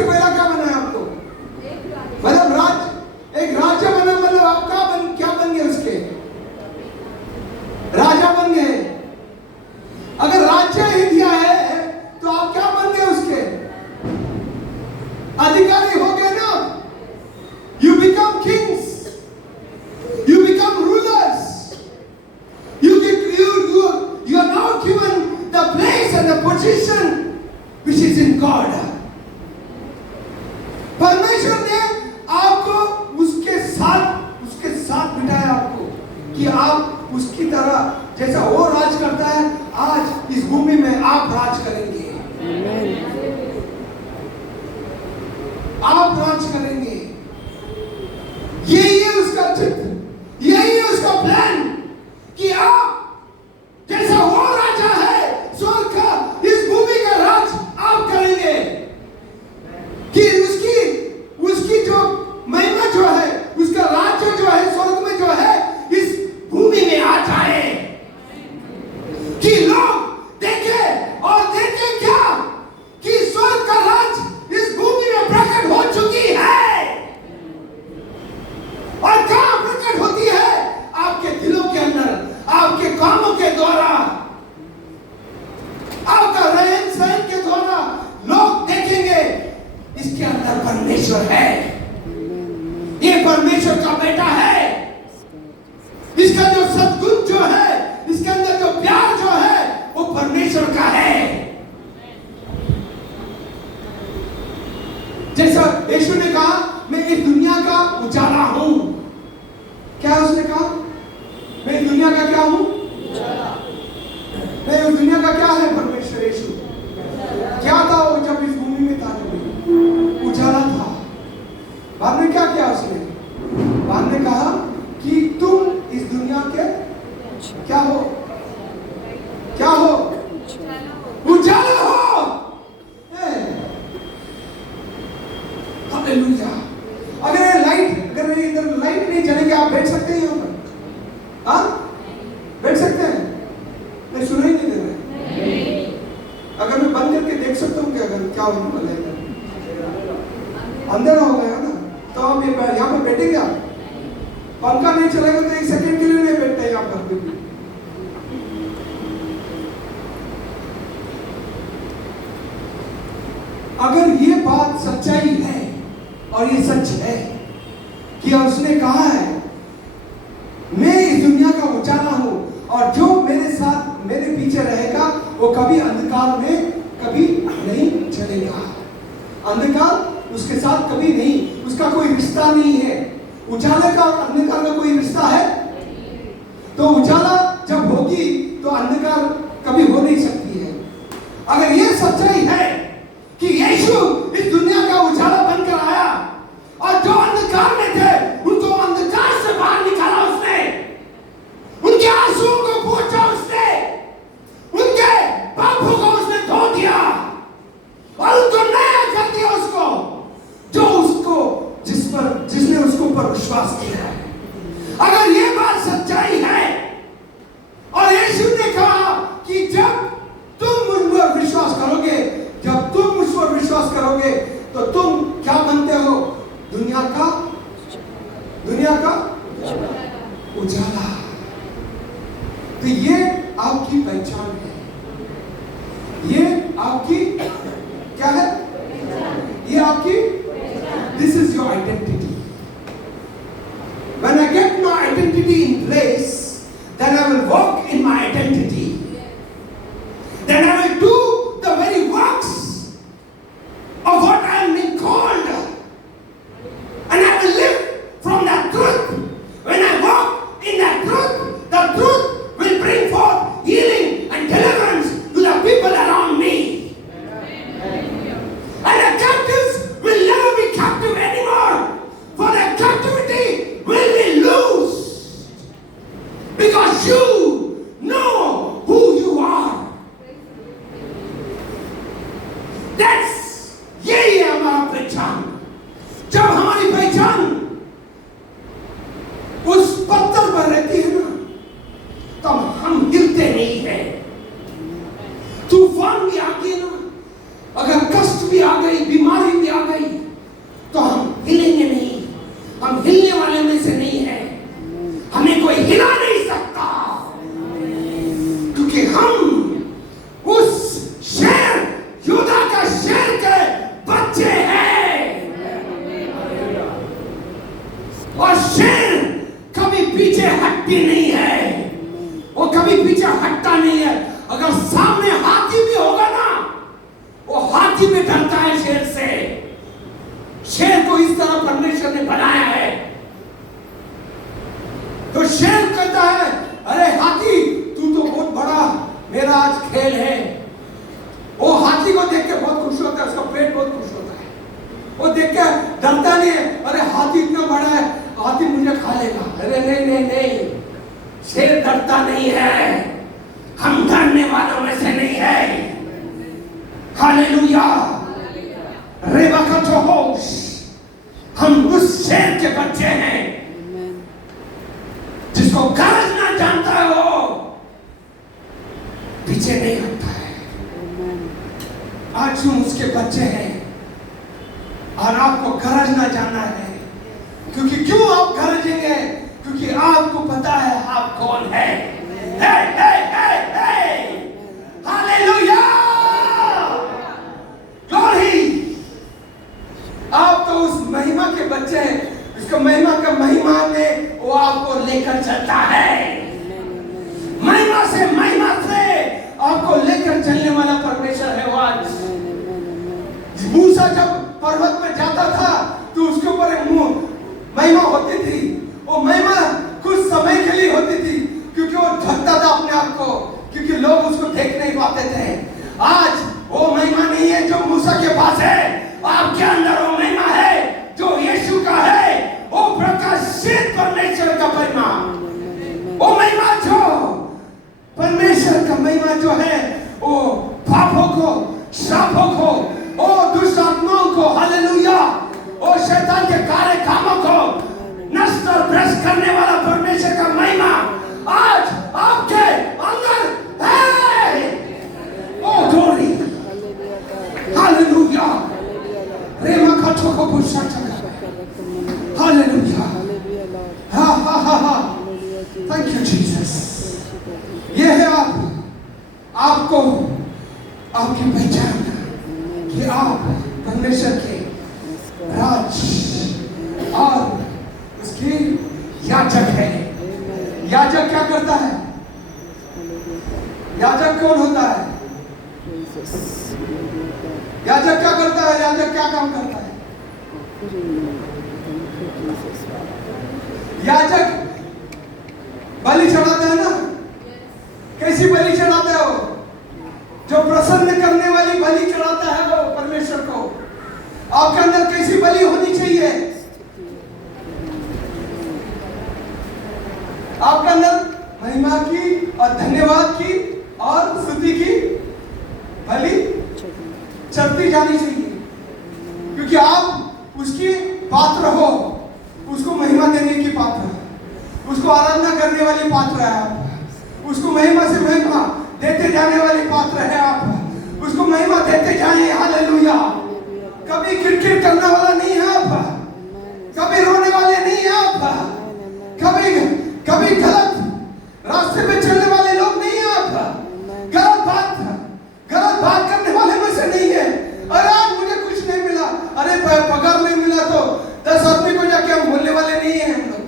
सबसे पहला क्या बना है आपको? मतलब एक राज्य बना, मतलब आप क्या बन गए? उसके राजा बन गए। अगर राज्य ही दिया है तो आप क्या बन गए? उसके अधिकारी हो गए ना। You become kings, you become rulers, you are now given the place and the position which is in God. परमेश्वर ने आपको उसके साथ बिठाया आपको कि आप उसकी तरह जैसा वो राज करता है, आज इस भूमि में आप राज करेंगे। आप राज करेंगे। यही है उसका चित्र, यही है उसका प्लान कि आप जैसा वो राजा है स्वर्ग का, इस भूमि का राज आप करेंगे। कि उसकी जो महिमा जो है, उसका राज्य जो है स्वर्ग में जो है, इस भूमि में आ जाए कि लोग देखें और देखें क्या कि स्वर्ग का राज इस भूमि में प्रकट हो चुकी है। और कहां प्रकट होती है? आपके दिलों के अंदर, आपके कामों के द्वारा, आपका रहन सहन के द्वारा लोग देखेंगे इसके अंदर परमेश्वर है, ये परमेश्वर का बेटा है। इसका जो सद्गुण जो है, इसके अंदर जो प्यार जो है, वो परमेश्वर का है। जैसा यीशु ने कहा, मैं इस दुनिया का उजाला हूं। क्या उसने कहा? मैं इस दुनिया का क्या हूं? मैं उस दुनिया का क्या है? परमेश्वर यीशु क्या था वो जब इस भूमि में था? जब उजाला था। बाद में क्या किया उसने? बाद में कहा कि तुम इस दुनिया के क्या हो? क्या हो? उजाला हो। हालेलुया। अगर इधर लाइट नहीं जलेगी, आप बैठ सकते हैं यहाँ पर? हाँ, बैठ सकते हैं? नहीं, सुनाई नहीं दे रहे। अगर मैं बंद करके देख सकता हूँ कि अगर क्या होने वाला है, अंधेरा हो गया ना, तो आप यहाँ पे बैठेंगे? आप पंखा नहीं चलेगा तो एक सेकंड के लिए नहीं बैठते यहाँ पर। अगर ये बात सच्चाई है और ये सच है कि उसने कहा है मैं इस दुनिया का उजाला हूं, और जो मेरे साथ मेरे पीछे रहेगा वो कभी अंधकार में कभी नहीं चलेगा। अंधकार उसके साथ कभी नहीं, उसका कोई रिश्ता नहीं है। उजाले का और अंधकार का कोई रिश्ता है? तो उजाला जब होगी तो अंधकार कभी हो नहीं सकती है। अगर ये सच्चाई है कि यीशु इस दुनिया का उजाला बनकर आया और जो अंधकार में थे उनको अंधकार से बाहर निकाला उसने, उनके आंसुओं को पोंछा उसने, उनके पापों को उसने धो दिया और उनको नया कर दिया, उसको जो जिसने उसको ऊपर विश्वास किया है। अगर ये बात सच्चाई है और यीशु ने कहा कि जब तुम मुझ पर विश्वास करोगे, जब तुम मुझ पर विश्वास करोगे तो तुम क्या बनते हो? दुनिया का उजाला। तो ये आपकी पहचान है, ये आपकी क्या है? ये आपकी, this is your identity. When I get my identity in place, then I will walk in my identity. Then I will do the very works of what I am being called. And I will live from that truth. When I walk in that truth, the truth will bring forth healing and deliverance to the people around me. And the captives will never be captive anymore. डरता है शेर से। शेर को इस तरह परमेश्वर ने बनाया है। तो शेर कहता है, अरे हाथी तू तो बहुत बड़ा, मेरा आज खेल है। वो हाथी को देख के बहुत खुश होता है, उसका पेट बहुत खुश होता है। वो देख के डरता नहीं है, अरे हाथी इतना बड़ा है, हाथी मुझे खा लेगा। अरे नहीं नहीं नहीं, शेर डरता नहीं है। हम डरने वालों में से नहीं है। हालेलुया। रेबकातोस, हम उस शेर के बच्चे हैं जिसको गरजना जानता है, वो पीछे नहीं हटता है। आज हम उसके बच्चे हैं और आपको गरजना जानना है। क्योंकि क्यों आप गरजेंगे? क्योंकि आपको पता है आप कौन है। हे हे हे हे, हालेलुया, ग्लोरी। आप तो उस महिमा के बच्चे हैं, उसका महिमा का महिमा में वो आपको लेकर चलता है। महिमा से आपको लेकर चलने वाला परमेश्वर है। वो आज मूसा जब पर्वत में जाता था तो उसके ऊपर एक महिमा होती थी। वो महिमा कुछ समय के लिए होती थी, क्योंकि वो ढकता था अपने आप को, क्योंकि लोग उसको देख नहीं पाते थे। आज वो महिमा नहीं है जो मूसा के पास है, आपके अंदर वो महिमा है जो यीशु का है। वो प्रकाशित परमेश्वर का महिमा, वो महिमा जो परमेश्वर का महिमा जो है, वो पापों को, श्रापों को, वो दुष्ट आत्माओं को, हालेलुया, वो शैतान के कार्य कामों को नष्ट और भ्रष्ट करने वाला परमेश्वर का महिमा आज आपके अंदर है। ओ ग्लोरी, हालेलुया। रेमा कथो को पुष्टा चला, हालेलुया। हा हा हा हा, थैंक यू जीसस। ये है आपको आपकी पहचान कि आप परमेश्वर के राज और उसकी याजक है। याजक क्या करता है? याजक कौन होता है? याजक क्या करता है? याजक क्या काम करता है? याजक बलि चढ़ाता है ना। कैसी बलि चढ़ाता है? वो जो प्रसन्न करने वाली बलि चढ़ाता है वो परमेश्वर को। आपके अंदर कैसी बलि होनी चाहिए? आपके अंदर महिमा की और धन्यवाद की और स्तुति की बलि चढ़ती जानी चाहिए, क्योंकि आप उसकी पात्र हो, उसको महिमा देने की पात्र, उसको आराधना करने वाली पात्र है आप, उसको महिमा से महिमा देते जाने वाली पात्र है आप, उसको महिमा देते जाए। हालेलुया। कभी किरकिर करने वाला नहीं है आप, कभी रोने वाले नहीं है आप, कभी गलत रास्ते पे चलने वाले लोग नहीं है आप, गलत बात करने वाले में से नहीं है। अरे आज मुझे कुछ नहीं मिला, अरे पगार नहीं मिला तो 10 आदमी को जाके हम बोलने वाले नहीं है। हम लोग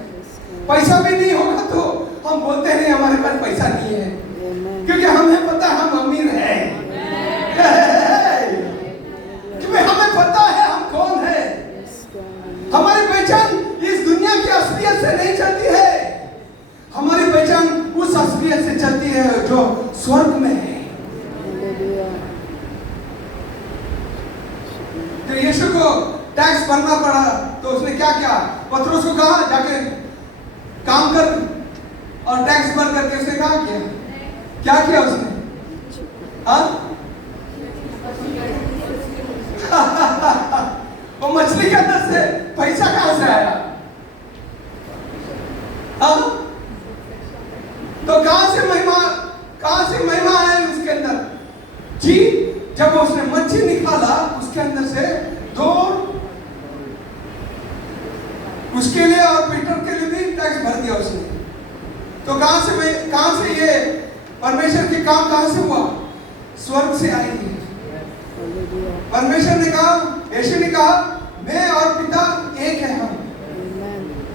पैसा भी नहीं होगा तो हम बोलते नहीं हमारे पास पैसा नहीं है, क्योंकि हमें पता है हम अमीर हैं। क्योंकि हमें पता है हम कौन है। हमारी पहचान इस दुनिया की असलियत से नहीं चलती है, हमारी पहचान उस असलियत से चलती है जो स्वर्ग में है। तो यीशु को टैक्स भरना पड़ा तो उसने क्या किया? पतरस को कहा जाके काम कर, और टैक्स भर करके उसने कहा क्या किया उसने? वो मछली के अंदर से पैसा कहां से आया? तो कहां से महिमा है उसके अंदर? जी, जब उसने मच्छी निकाला उसके अंदर से 2 उसके लिए और पीटर के लिए भी टैक्स भर दिया उसने। तो कहां से ये परमेश्वर के काम कहां से हुआ? स्वर्ग से आई है। परमेश्वर ने कहा, यीशु ने कहा, मैं और पिता एक है।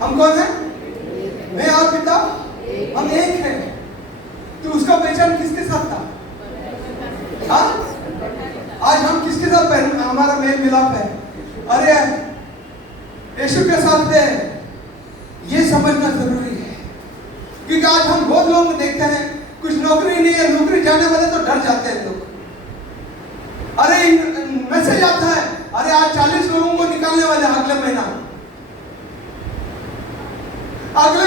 हम कौन है? मैं और पिता हम एक है। तो उसका पहचान किसके साथ था? आज हम किसके साथ हमारा मेल मिलाप है? अरे यीशु के साथ है। ये समझना जरूरी है, क्योंकि आज हम बहुत लोग देखते हैं कुछ नौकरी नहीं है, नौकरी जाने वाले तो डर जाते हैं लोग। अरे मैसेज आता है, अरे आज 40 लोगों को निकालने वाले अगले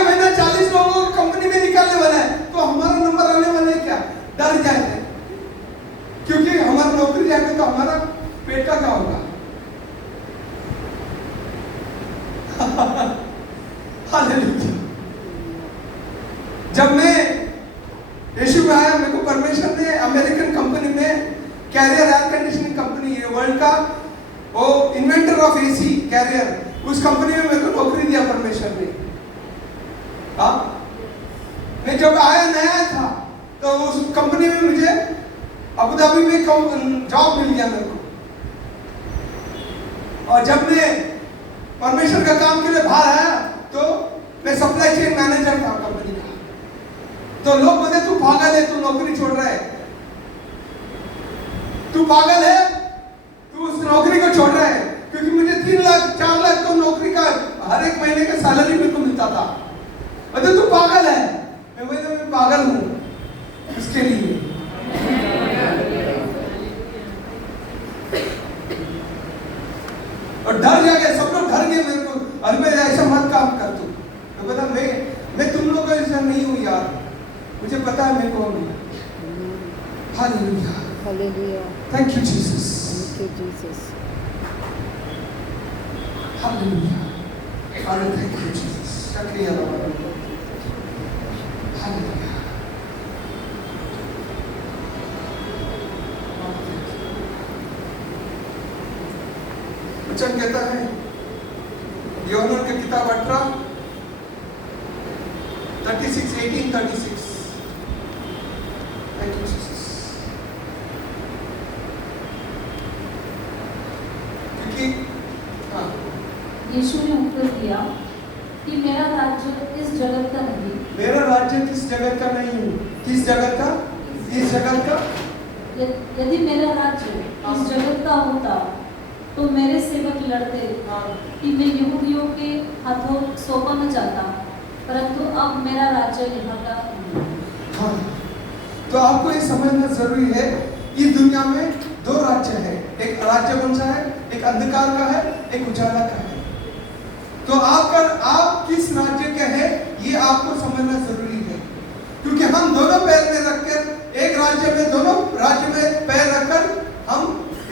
महीना 40 लोगों को कंपनी में निकालने वाला है, तो हमारा नंबर आने वाला है क्या? डर जाते हैं, क्योंकि हमारा नौकरी जाएगा तो हमारा पेट का क्या होगा? हालेलुया। जब मैं यीशु में आया, मेरे को परमेश्वर ने अमेरिकन कंपनी में, कैरियर एयर कंडीशनिंग कंपनी है वर्ल्ड का, वो इन्वेंटर ऑफ एसी कैरियर, उस कंपनी में मेरे को नौकरी दिया परमेश्वर ने। हाँ, मैं जब आया नया था तो उस कंपनी में मुझे अबू धाबी में जॉब मिल गया मेरे को। और जब मैं परमेश्वर का काम के लिए बाहर आया तो मैं सप्लाई चेन मैनेजर था कंपनी का। तो लोग बोलते तू पागल है, तू नौकरी छोड़ रहा है, तू पागल है, तू उस नौकरी को छोड़ रहा है। क्योंकि मुझे 3 लाख 4 लाख तो नौकरी का हर एक महीने का सैलरी मेरे को मिलता था। बोलते तू पागल है। मैं बोलता मैं पागल हूँ इसके लिए। और डर जा गए, सब लोग डर गए मेरे को, अरे मैं ऐसा मत काम कर तू। तो बोला मैं तुम लोगों का ऐसा नहीं हूँ यार, मुझे पता है मैं कौन हूँ। Hallelujah, hallelujah, thank you Jesus, thank you Jesus, hallelujah, अरे थैंक यू जीसस, शुक्रिया बाबा, हालेलुया। वचन कहता है यूहन्ना की किताब 18 36 18 36। Thank you Jesus. क्योंकि यीशु ने उत्तर दिया कि मेरा राज्य इस जगत का नहीं। मेरा राज्य किस जगत का नहीं हूँ। किस जगत का? इस जगत का। यदि मेरा राज्य इस जगत का होता तो मेरे सेवक लड़ते कि मैं यहूदियों के हाथों सौंपा न जाता, परंतु अब मेरा राज्य यहाँ का नहीं। हाँ, तो आपको ये समझना जरूरी है, इस दुनिया में 2 राज्य है। एक राज्य कौन सा है? एक अंधकार का है, एक उजाला का है। तो आप किस राज्य के हैं ये आपको समझना जरूरी है, क्योंकि हम दोनों पैर में रखकर एक राज्य में, दोनों राज्य में पैर रखकर हम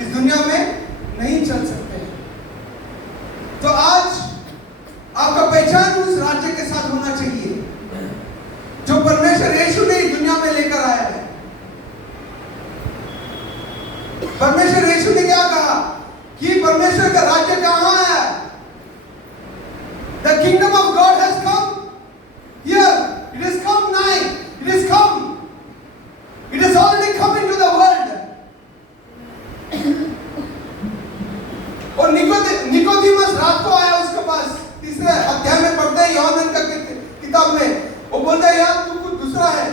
इस दुनिया में नहीं चल सकते हैं। तो आज आपका पहचान उस राज्य के साथ होना चाहिए जो परमेश्वर यीशु ने इस दुनिया में लेकर आया है। परमेश्वर यीशु ने क्या कहा कि परमेश्वर का राज्य कहाँ है? The kingdom of God has come here. It has come nigh. It has come. It has already come into the world. और निकोदेमस रात को आया उसके पास। 3 अध्याय में पढ़ते हैं यूहन्ना का किताब में, वो बोलता है यार तू कुछ दूसरा है।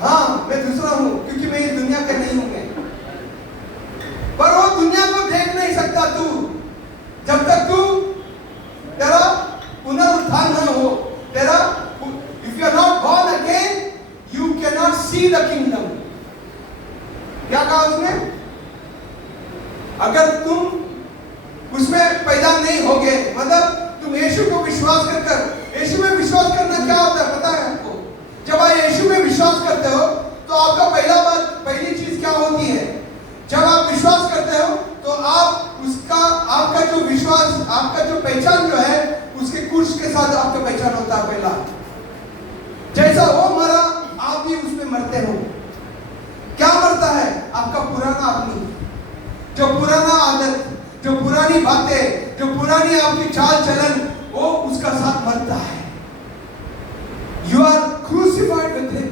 हाँ, मैं दूसरा हूँ क्योंकि मैं इस दुनिया का नहीं हूँ। मैं पर वो दुनिया को देख नहीं सकता तू, जब तक तू तेरा पुनरुत्थान न हो। तेरा if you are not born again you cannot see the kingdom। क्या कहा उसने? अगर तुम उसमें पैदा नहीं होगे, मतलब तुम यीशु को विश्वास कर यीशु में विश्वास करना क्या होता है पता है आपको? जब आप यीशु में विश्वास करते हो तो आपका पहली चीज क्या होती है? जब आप विश्वास करते हो तो आपका जो विश्वास, आपका जो पहचान जो है उसके क्रूस के साथ आपका पहचान होता है। पहला जैसा वो मरा आप भी उसमें मरते हो। क्या मरता है? आपका पुराना आदमी, जो पुराना आदत, जो पुरानी बातें, जो पुरानी आपकी चाल चलन, वो उसका साथ मरता है। You are crucified with him।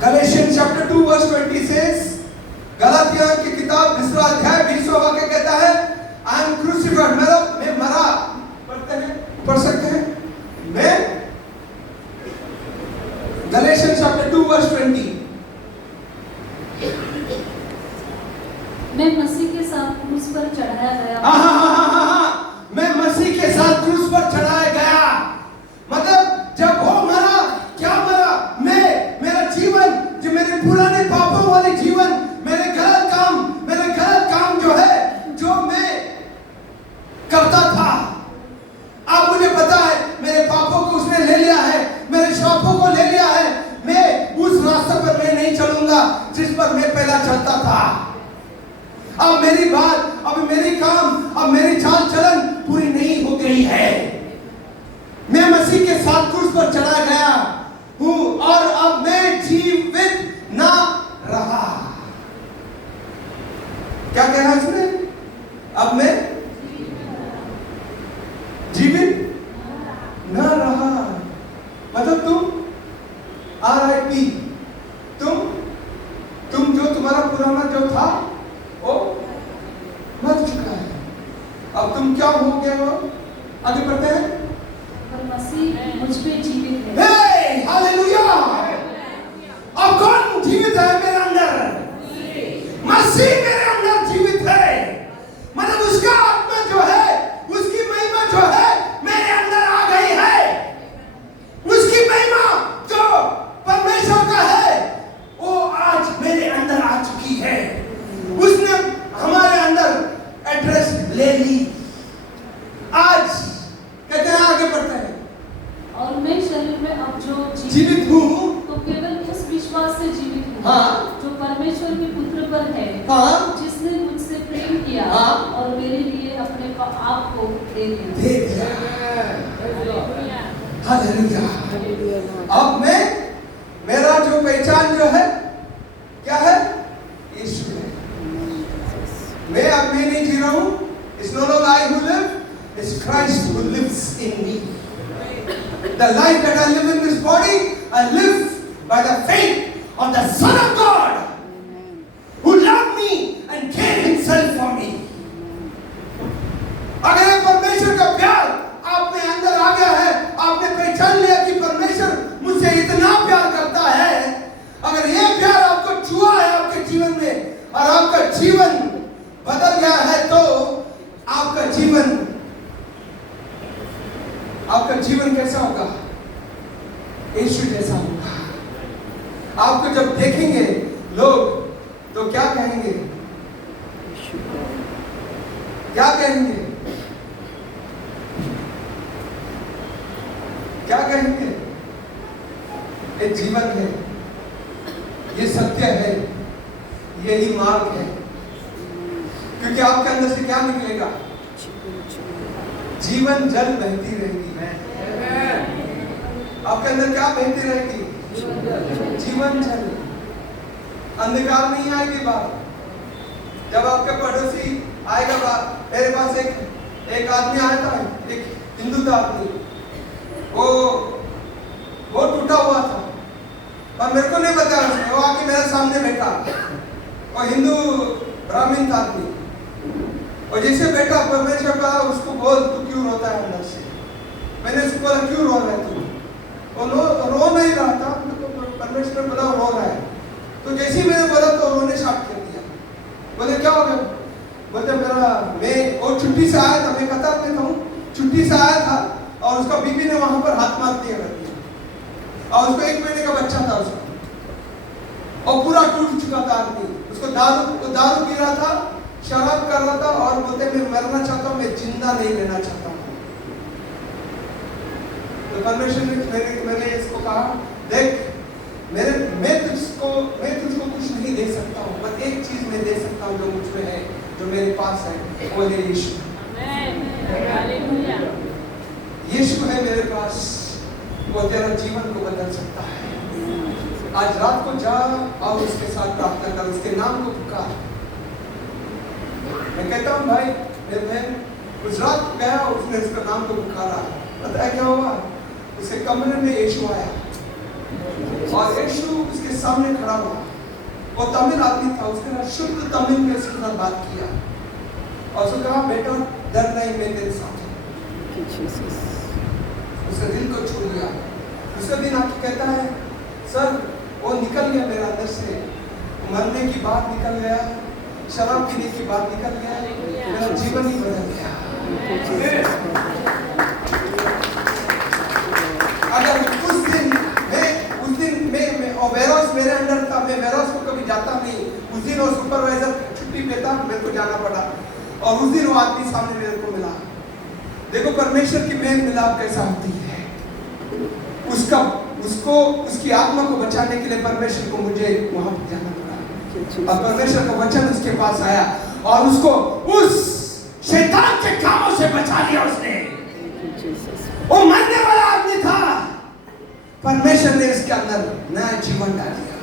Galatians chapter 2 verse 20 says, Galatia की किताब 2 अध्याय 20वां वाक्य कहता है I am crucified, मैं मरा। पढ़ सकते हैं? मैं Galatians chapter 2 verse 20। मैं मसीह के साथ क्रूस पर चढ़ाया गया। मैं मसीह के साथ क्रूस पर चढ़ाया गया। मतलब जब वो मरा, क्या मरा? मेरा जीवन, जो मेरे पुराने पापों वाले जीवन, मेरे गलत काम जो है, जो मैं करता था, अब मुझे पता है मेरे पापों को उसने ले लिया है, मेरे श्रापों को ले लिया है। मैं उस रास्ते पर मैं नहीं चलूंगा जिस पर मैं पहला चलता था। अब मेरी बात, अब मेरी काम, अब मेरी चाल चलन पूरी नहीं हो गई है। मैं मसीह के साथ क्रूस पर चढ़ा गया हूं और अब मैं जीवित ना रहा। क्या कह रहा है इसमें? अब मैं जीवित ना रहा। मतलब तुम RIP, तुम जो तुम्हारा पुराना जो था वो मर चुका है। अब तुम क्या हो गए हो? आगे बढ़ते हैं। और मसीह मुझ पे जीवित है। हे हालेलुया! अब कौन जीवित है मेरे अंदर? मसीह मेरे अंदर जीवित है। मतलब उसका आत्मा जो है, उसकी महिमा जो है मेरे अंदर आ गई है। उसकी महिमा जो परमेश्वर का है वो आज मेरे अंदर आ चुकी है। उसने हमारे अंदर एड्रेस ले ली। आज कहते हैं, आगे बढ़ते हैं। और मैं शरीर में अब जो जीवित हूँ तो केवल उस विश्वास से जीवित हूँ, हाँ, जो परमेश्वर के पुत्र पर है, हाँ, जिसने मुझसे प्रेम किया, हाँ, और मेरे लिए अपने आप को दे दिया। हालेलुया! हालेलुया। अब मेरा जो पहचान जो है क्या है? यीशु है। अब मैं नहीं जी रहा हूँ। It's no longer I who live, it's Christ who lives in me. The life that I live in this body, I live by the faith of the Son of God, who loved me and gave Himself for me. अगर परमेश्वर का प्यार आप में अंदर आ गया है, आपने पहचान लिया कि परमेश्वर मुझसे इतना प्यार करता है, अगर ये प्यार आपको छुआ है आपके जीवन में और आपका जीवन बदल गया है, तो आपका जीवन कैसा होगा? यीशु जैसा होगा। आपको जब देखेंगे लोग तो क्या कहेंगे? क्या कहेंगे? क्या कहेंगे? ये जीवन है, ये सत्य है, यही मार्ग है। क्योंकि आपके अंदर से क्या निकलेगा? जीवन जल बहती रहेगी। आपके अंदर क्या बहती रहेगी? जीवन जल। अंधकार नहीं आएगी बाहर। जब आपके पड़ोसी आएगा बाहर, मेरे पास एक आदमी आया था, एक हिंदू था आदमी, वो टूटा हुआ था और मेरे को नहीं बताया उसने। वो आके मेरे सामने बैठा, और हिंदू ब्राह्मण था आदमी, और जैसे बैठा परमेश्वर का उसको बोल, तू क्यों रोता है अंदर से? मैंने उसको बोला, क्यों रो रहा है तू? वो रो नहीं रहा था, परमेश्वर ने बोला रो रहा है। तो जैसे ही मैंने बोला तो रोने स्टार्ट कर दिया। बोले क्या हो गया? बोलते वो छुट्टी से आया था, मैं कतार में था, छुट्टी से आया था और उसका बीबी ने वहां पर हाथ मार दिया कर दिया, और उसको 1 महीने का बच्चा था उसका, और पूरा टूट चुका था आदमी। उसको दारू पी रहा था, शराब कर रहा था, और बोलते मैं मरना चाहता हूँ, मैं जिंदा नहीं रहना चाहता हूँ। तो परमेश्वर ने मैंने इसको कहा, देख मैं तुझको कुछ नहीं दे सकता हूँ, पर एक चीज मैं दे सकता हूँ जो मुझ में है, जो मेरे पास है, वो है यीशु। यीशु है मेरे पास, वो तेरा जीवन को बदल सकता है। आज रात को जा और उसके साथ प्रार्थना कर, उसके नाम को पुकार। मैं कहता हूँ भाई, मेरे बहन उस रात गया, उसने उसका नाम को पुकारा, पता है क्या हुआ? उसके कमरे में यीशु आया और यीशु उसके सामने खड़ा हुआ। वो तमिल आदमी था, उसके साथ शुद्ध तमिल में उसके साथ बात किया और उसने कहा, बेटा डर नहीं, मैं तेरे साथ हूँ। उसके दिल को छू लिया। दूसरे दिन आके कहता है, सर वो निकल गया मेरे अंदर से, मरने की बात निकल गया, शराब पीने की बात निकल गया, मेरा जीवन ही बदल गया। अगर उस दिन में और वेयरहाउस मेरे अंडर था, मैं वेयरहाउस को कभी जाता नहीं। उस दिन वो सुपरवाइजर छुट्टी पे था, मेरे को जाना पड़ा। और उस दिन वो आदमी सामने मेरे को मिला। देखो परमेश्वर की मेल मिलाप कैसा होती है। उसकी आत्मा को बचाने के लिए परमेश्वर को मुझे वहां जाना पड़ा। और परमेश्वर का वचन उसके पास आया और उसको उस शैतान के कामों से बचा लिया उसने। वो मरने वाला आदमी था, परमेश्वर ने इसके अंदर नया जीवन डाल दिया।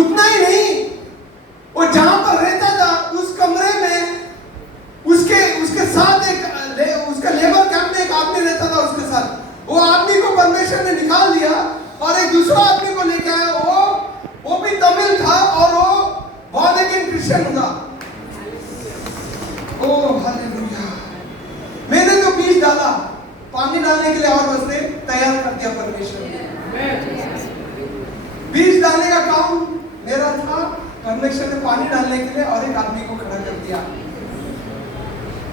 उतना ही नहीं, वो जहां पर रहता था उस कमरे में उसके साथ उसका लेबर कैंप में एक आदमी रहता था उसके साथ। वो आदमी को परमेश्वर ने निकाल दिया और एक दूसरा आदमी को लेके आया। वो भी तमिल था और वो बॉर्न अगेन क्रिश्चियन हुआ। Oh hallelujah. मैंने तो बीज डाला, पानी डालने के लिए और उसने तैयार कर दिया परमेश्वर ने। बीज डालने का काम मेरा था, परमेश्वर ने पानी डालने के लिए और एक आदमी को खड़ा कर दिया।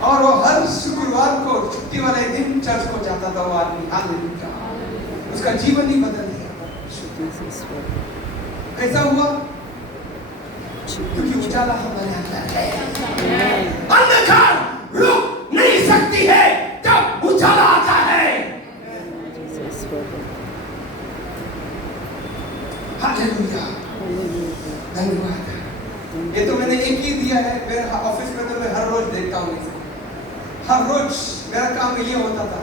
और वो हर शुक्रवार को छुट्टी वाले दिन चर्च को जाता था वो आदमी। हालेलुया। उसका जीवन ही बदल गया। कैसा हुआ? क्योंकि उजाला हमारे अंदर है। अंधकार रुक नहीं सकती है जब उजाला आता है। हालेलुया। धन्यवाद। ये तो मैंने एक ही दिया है। मेरे ऑफिस में तो मैं हर रोज देखता हूँ। हर रोज मेरा काम ये होता था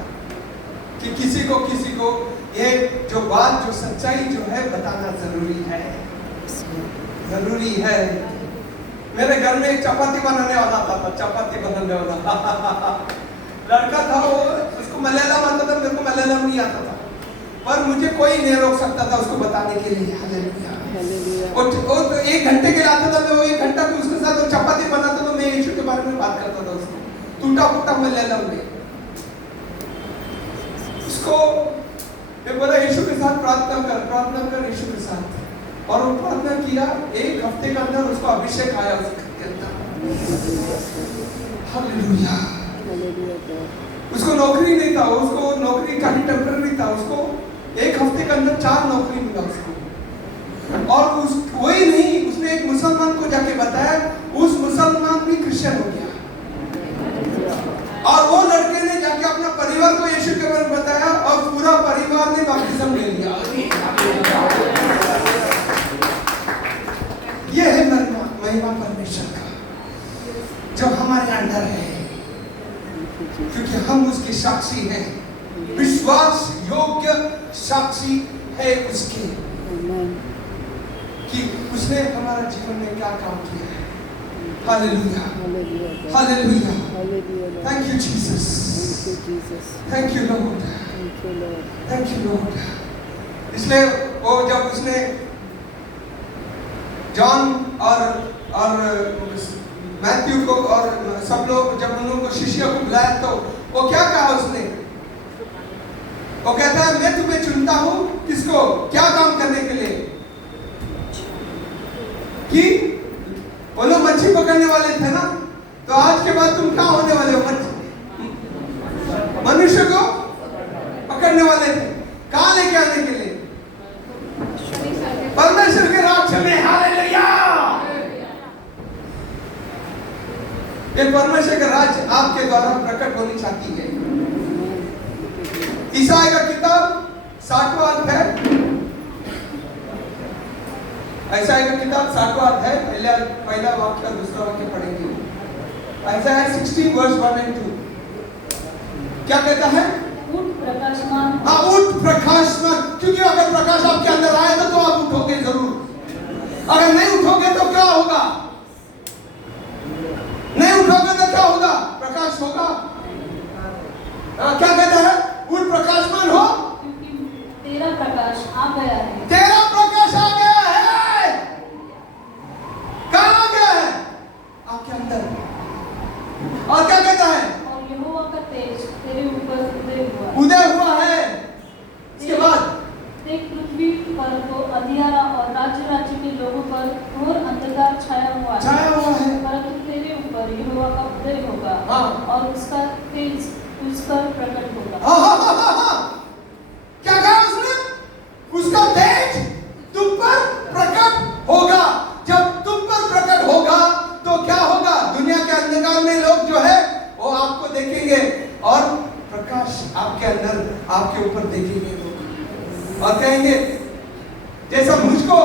कि किसी को ये जो बात, जो सच्चाई जो है बताना जरूरी है। मेरे घर में एक चपाती बनाने वाला था, लड़का था। वो उसको मलयालम आता था, मेरे को मलयालम नहीं आता था, पर मुझे कोई नहीं रोक सकता था उसको बताने के लिए। हालेलुया। वो तो 1 घंटे के लिए आता था। मैं वो 1 घंटा उसके साथ वो चपाती बनाता था। मैं यीशु के बारे में बात करता था उसको टूटा फूटा मलयालम में। उसको मैं बोला यीशु के साथ प्रार्थना कर यीशु के साथ। और वो प्रार्थना किया। 1 हफ्ते के अंदर उसको अभिषेक आया उसके अंदर। हालेलुया। उसको नौकरी नहीं था, उसको नौकरी खाली टेम्पररी था। उसको 1 हफ्ते के अंदर 4 नौकरी मिला उसको। और वही नहीं, उसने एक मुसलमान को जाके बताया, उस मुसलमान भी क्रिश्चियन हो गया। और वो लड़के ने जाके अपना परिवार को यीशु के बारे में बताया और पूरा परिवार ने बपतिस्मा ले लिया। ये है महिमा परमेश्वर का जो हमारे अंदर है, क्योंकि हम उसके साक्षी हैं। विश्वास योग्य साक्षी है उसके कि उसने हमारा जीवन में क्या काम किया है। Hallelujah. Hallelujah. Thank you Jesus. Thank you Lord. Thank you Lord. इसलिए वो जब उसने जॉन और मैथ्यू को और सब लोग जब उनको शिष्यों को बुलाया तो वो क्या कहा उसने? वो कहता है मैं तुम्हें चुनता हूं किसको, क्या काम करने के लिए? कि वो लोग मच्छी पकड़ने वाले थे ना, तो आज के बाद तुम क्या होने वाले हो? मनुष्य को पकड़ने वाले थे। कहां लेके आने के लिए? परमेश्वर के राज्य में। हालेलुया। ये परमेश्वर का राज्य आपके द्वारा प्रकट होनी चाहती है। ईसाई का किताब 60वां अध्याय, ईसाई का किताब 60वां अध्याय पहला वाक्य दूसरा वाक्य पढ़ेंगे। ईसाई 60 वर्स 1 और 2 क्या कहता है? उठ प्रकाशमान। हाँ, उठ प्रकाशमान। क्योंकि अगर प्रकाश आपके अंदर आएगा तो आप उठोगे जरूर। अगर नहीं उठोगे तो क्या होगा? नहीं उठोगे तो क्या होगा? प्रकाश होगा। क्या कहता है? उठ प्रकाशमान हो, क्योंकि तेरा प्रकाश आ गया है। तेरा प्रकाश आ गया है। कहाँ आ गया है? आपके अंदर। और क्या कहता है? और यहोवा का तेज तेरे ऊपर उदय हुआ है। इसके बाद देख पृथ्वी पर तो अंधियारा और राज्य के लोगों पर घोर अंधकार छाया हुआ है। उदय होगा हाँ। और उसका तेज उस पर प्रकट होगा। हाँ। क्या कहा उसने? उसका तेज तुम पर प्रकट होगा। जब तुम पर प्रकट होगा तो क्या होगा? दुनिया के अंधकार में लोग जो है वो आपको देखेंगे और प्रकाश आपके अंदर, आपके ऊपर देखेंगे लोग और कहेंगे, जैसा मुझको,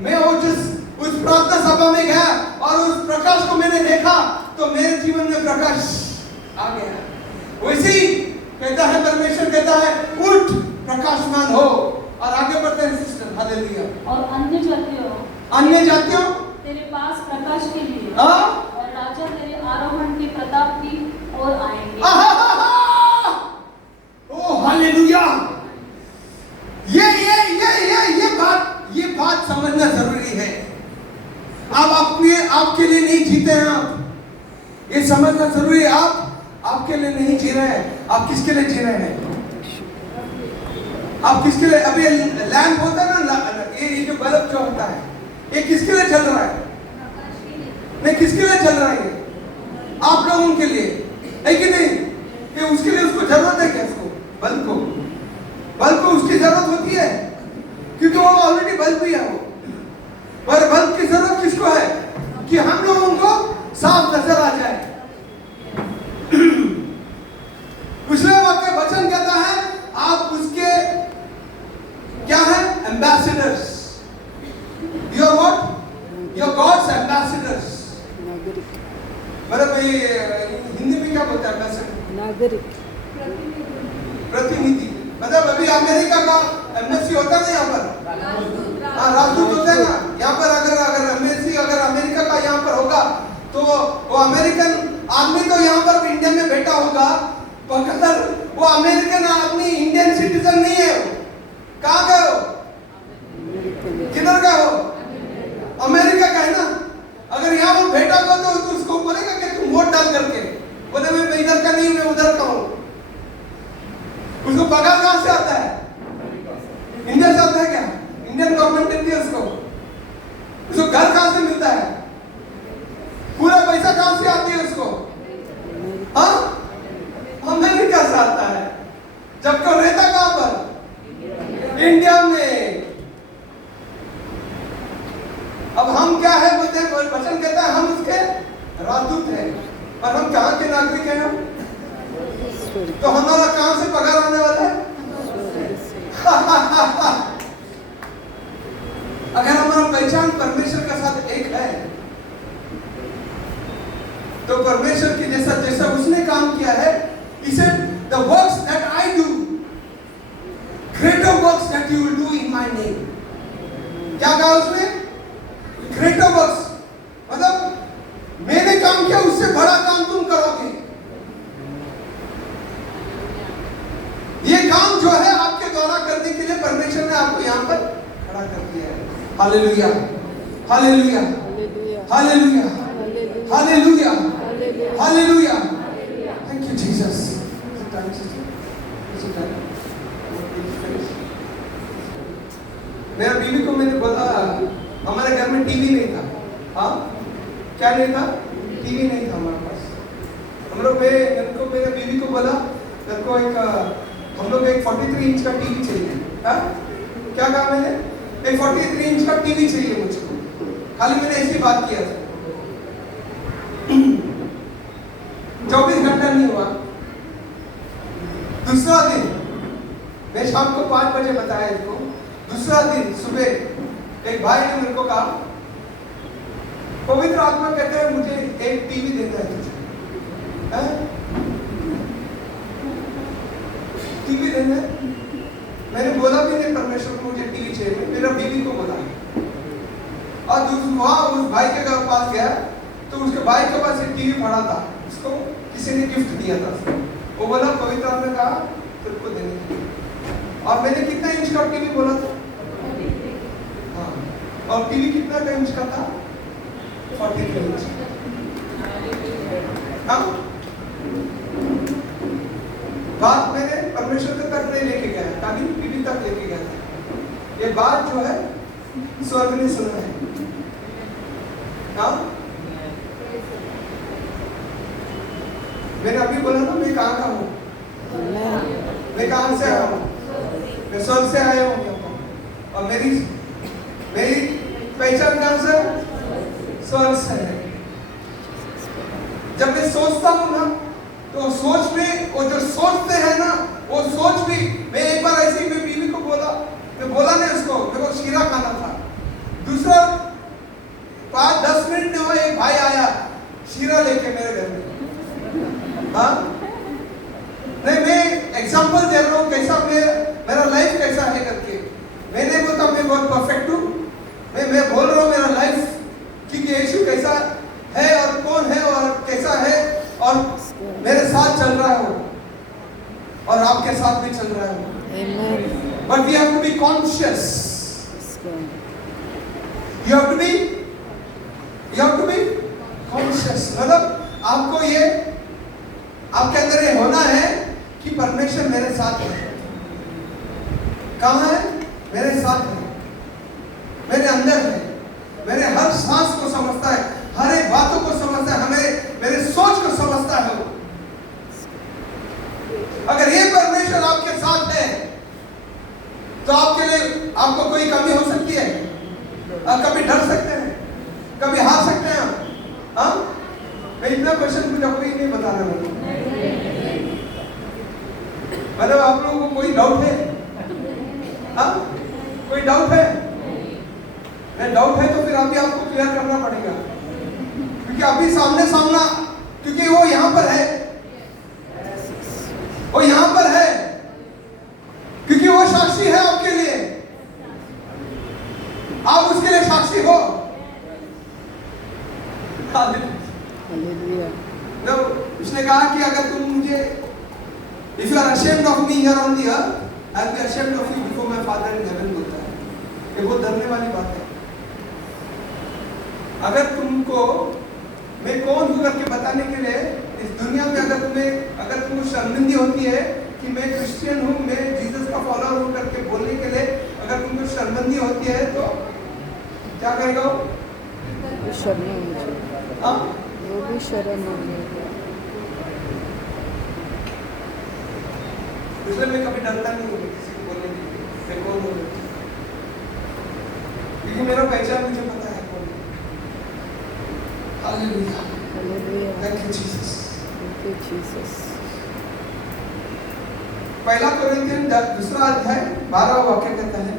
मैं वो जिस उस प्रार्थना सभा में गया और उस प्रकाश को मैंने देखा तो मेरे जीवन में प्रकाश आ गया। वैसे ही कहता है परमेश्वर, कहता है उठ प्रकाशमान हो। और आगे बढ़ते हैं सिस्टर, हालेलुया। और अन्य जातियों तेरे पास प्रकाश के लिए हाँ? और राजा तेरे आरोहण के प्रताप की ओर आएंगे। ओ हालेलुया। ये बात समझना जरूरी है। आप अपने आपके लिए नहीं जीते हैं, आप ये समझना जरूरी है। आप आपके लिए नहीं जी रहे हैं, आप किसके लिए जी रहे हैं? आप किसके लिए? अभी लैंप होता है ना, ये जो बल्ब जो होता है, ये किसके लिए चल रहा है? नहीं, किसके लिए चल रहा है? ये आप लोगों के लिए है कि नहीं? कि उसके लिए उसको जरूरत है क्या? उसको बल्ब को उसकी जरूरत होती है क्योंकि वो ऑलरेडी बल्ब ही है वो। पर बल्ब की जरूरत किसको है? कि हम लोगों को साफ नजर आ जाए। पिछले वाक्य वचन कहता है आप उसके क्या है? Ambassadors. You are what? You are God's ambassadors. मतलब ये हिंदी में क्या बोलते हैं एम्बेसडर? नागरिक, प्रतिनिधि। मतलब अभी अमेरिका का एम्बेसी होता है ना यहाँ पर, हाँ राजदूत होते हैं ना यहाँ पर। अगर एम्बेसी अगर अमेरिका का यहाँ पर होगा तो वो अमेरिकन आदमी तो यहाँ पर इंडिया में बैठा होगा, पर वो अमेरिकन आदमी इंडियन सिटीजन नहीं है। कहाँ गए हो? किधर गए हो? अमेरिका का है ना। अगर यहाँ वो बैठा होगा तो उसको बोलेगा कि तुम वोट डाल करके, बोले मैं इधर का नहीं, मैं उधर का हूँ। उसको पगार कहाँ से आता है? इंडिया से आता है क्या? इंडियन गवर्नमेंट देती है उसको घर कहाँ से मिलता है? पूरा पैसा कहाँ से आती है उसको? हाँ, अमेरिका से आता है। जबकि वो रहता कहाँ पर? इंडिया में। अब हम क्या है बोलते हैं? वचन कहता है हम उसके राजदूत हैं। और हम कहाँ के नागरिक हैं? हम तो हमारा कहाँ से पगार आने वाला है? अगर हमारा पहचान परमेश्वर के साथ एक है तो परमेश्वर की जैसा उसने काम किया है, इसे the works that I do, greater works that you will do in my name। क्या कहा उसने? greater works, मतलब मैंने काम किया उससे बड़ा काम तुम करोगे। ये काम जो है आपके द्वारा करने के लिए परमेश्वर ने आपको यहाँ पर खड़ा कर दिया है। Hallelujah, hallelujah, hallelujah, hallelujah, hallelujah. Thank you Jesus. मेरा बीवी को मैंने बोला, हमारे घर में टीवी नहीं था। हाँ, क्या नहीं था? टीवी नहीं था हमारे पास। हम लोग मेरे बीवी को बोला मेरे को हम लोग एक 43 इंच का टीवी चाहिए। हाँ? क्या कहा मैंने? एक 43 इंच का टीवी चाहिए मुझको। खाली मैंने ऐसी बात किया था। 24 घंटा नहीं हुआ, दूसरा दिन मैं शाम को 5 बजे बताया इनको। दूसरा दिन सुबह एक भाई ने मेरे को कहा, पवित्र आत्मा कहते हैं मुझे एक टीवी देना है तुझे। टीवी देना है? मैंने बोला भी नहीं परमेश्वर को मुझे टीवी चाहिए, मेरा बीवी को बोला। और वहां उस भाई के घर पास गया तो उसके भाई के पास एक टीवी पड़ा था, उसको किसी ने गिफ्ट दिया था। वो बोला पवित्र आत्मा ने कहा तुझको देने के लिए। और मैंने कितना इंच का टीवी बोला था? हाँ, और टीवी कितना का इंच का था? 43 इंच। हाँ, बात मैंने परमेश्वर तक नहीं लेके गया, खाली बीवी तक लेके गया था। ये बात जो है स्वर्ग ने सुना है। हाँ? अभी बोला ना, मैं कहाँ का हूँ? मैं कहाँ से आया हूँ? मैं स्वर्ग से आया हूँ। और मेरी पहचान कहाँ से? स्वर्ग से है। जब मैं सोचता हूँ ना, तो सोच में वो जो सोचते हैं ना, वो सोच भी, मैं एक बार ऐसी मैं बीवी को बोला, मैं बोला नहीं उसको, मेरे को शीरा खाना था। दूसरा 5-10 मिनट में हुआ, एक भाई आया शीरा लेके मेरे घर में। हाँ, नहीं, मैं एग्जांपल दे रहा हूँ कैसा मेरा लाइफ कैसा है करके। मैंने बोला मैं बहुत परफेक्ट हूँ, मैं बोल रहा हूँ मेरा लाइफ कि यीशु कैसा है और कौन है और कैसा है और मेरे साथ चल रहा है वो, और आपके साथ भी चल रहा है वो। But we have to be conscious, you have to be conscious. मतलब आपको ये आपके अंदर ये होना है कि परमेश्वर मेरे साथ है। कहाँ है? मेरे साथ है, मेरे अंदर है, मेरे हर सांस को समझता है, हर एक बातों को समझता है, मेरे सोच को समझता है वो। अगर ये परमेश्वर आपके साथ है तो आपके लिए आपको कोई कमी हो सकती है? आप कभी डर सकते हैं, कभी हार सकते हैं आप? हाँ, मैं इतना क्वेश्चन पूछा, कोई नहीं बता रहा मुझे। मतलब आप लोगों को कोई डाउट है? हाँ, कोई डाउट है? नहीं डाउट है तो फिर अभी आपको क्लियर करना पड़ेगा, क्योंकि अभी सामना, क्योंकि वो यहाँ पर है, वो यहाँ पर है, क्योंकि वो साक्षी है आपके लिए, आप उसके लिए साक्षी हो। No, उसने कहा कि अगर तुम मुझे, if you are ashamed of me here on the earth, I will be ashamed of you before my Father in heaven बोलता है। ये बहुत डरने वाली बात है। अगर तुमको मैं कौन हूँ करके बताने के लिए इस दुनिया में अगर तुमको शर्मिंदी होती है कि मैं क्रिश्चियन हूँ, मैं जीसस का फॉलोअर हूँ करके बोलने के लिए अगर तुमको शर्मिंदी होती है तो क्या करेगा वो? शर्म मुझे, हाँ, वो भी शर्म होगी। इसलिए मैं कभी डरता नहीं हूँ किसी को बोलने के लिए मैं कौन हूँ, क्योंकि मेरा पहचान मुझे पता है कौन है। Hallelujah, hallelujah, thank you Jesus. Thank you Jesus. पहला कोरिन्थियन 2 अध्याय 12 वाक्य कहता है,